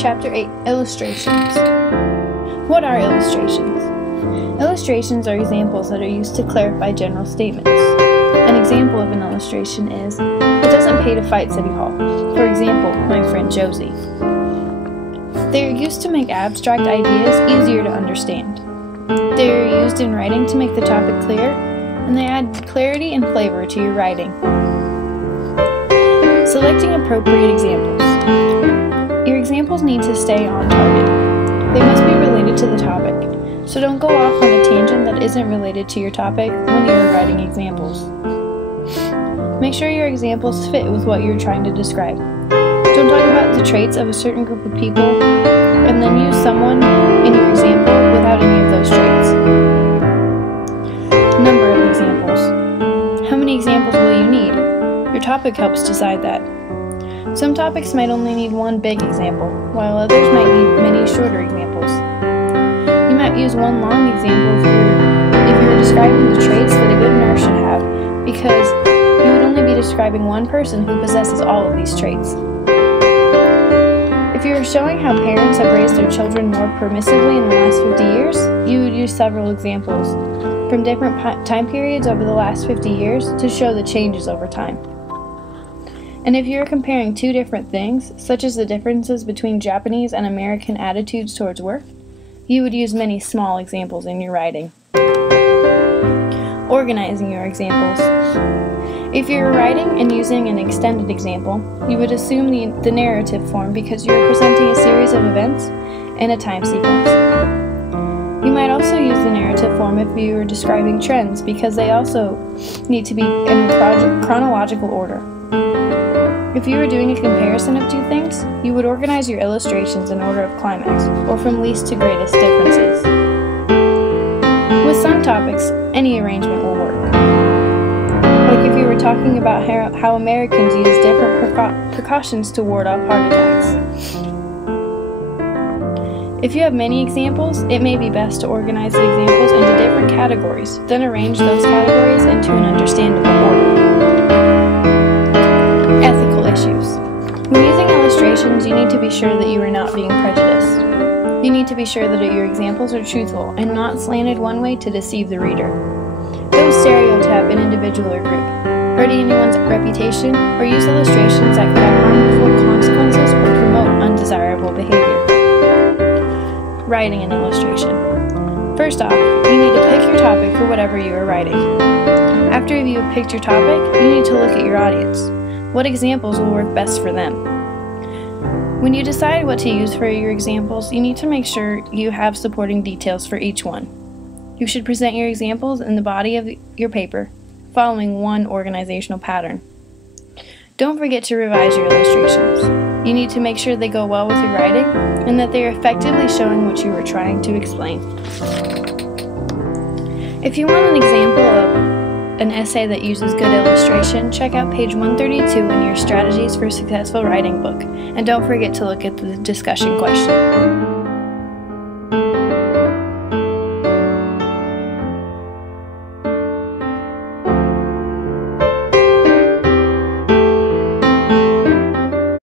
Chapter 8, Illustrations. What are illustrations? Illustrations are examples that are used to clarify general statements. An example of an illustration is, "It doesn't pay to fight City Hall. For example, my friend Josie." They are used to make abstract ideas easier to understand. They are used in writing to make the topic clear, and they add clarity and flavor to your writing. Selecting appropriate examples. Your examples need to stay on target. They must be related to the topic, so don't go off on a tangent that isn't related to your topic when you are writing examples. Make sure your examples fit with what you're trying to describe. Don't talk about the traits of a certain group of people and then use someone in your example without any of those traits. Number of examples. How many examples will you need? Your topic helps decide that. Some topics might only need one big example, while others might need many shorter examples. You might use one long example if you're describing the traits that a good nurse should have, because you would only be describing one person who possesses all of these traits. If you are showing how parents have raised their children more permissively in the last 50 years, you would use several examples from different time periods over the last 50 years to show the changes over time. And if you are comparing two different things, such as the differences between Japanese and American attitudes towards work, you would use many small examples in your writing. Organizing your examples. If you're writing and using an extended example, you would assume the narrative form because you are presenting a series of events in a time sequence. You might also use the narrative form if you are describing trends because they also need to be in chronological order. If you were doing a comparison of two things, you would organize your illustrations in order of climax, or from least to greatest differences. With some topics, any arrangement will work. Like if you were talking about how Americans use different precautions to ward off heart attacks. If you have many examples, it may be best to organize the examples into different categories, then arrange those categories into an understandable order. Ethical issues. When using illustrations, you need to be sure that you are not being prejudiced. You need to be sure that your examples are truthful and not slanted one way to deceive the reader. Don't stereotype an individual or group, hurt anyone's reputation, or use illustrations that could have harmful consequences or promote undesirable behavior. Writing an illustration. First off, you need to pick your topic for whatever you are writing. After you have picked your topic, you need to look at your audience. What examples will work best for them? When you decide what to use for your examples, you need to make sure you have supporting details for each one. You should present your examples in the body of your paper, following one organizational pattern. Don't forget to revise your illustrations. You need to make sure they go well with your writing and that they are effectively showing what you were trying to explain. If you want an example of an essay that uses good illustration, check out page 132 in your Strategies for Successful Writing book, and don't forget to look at the discussion question.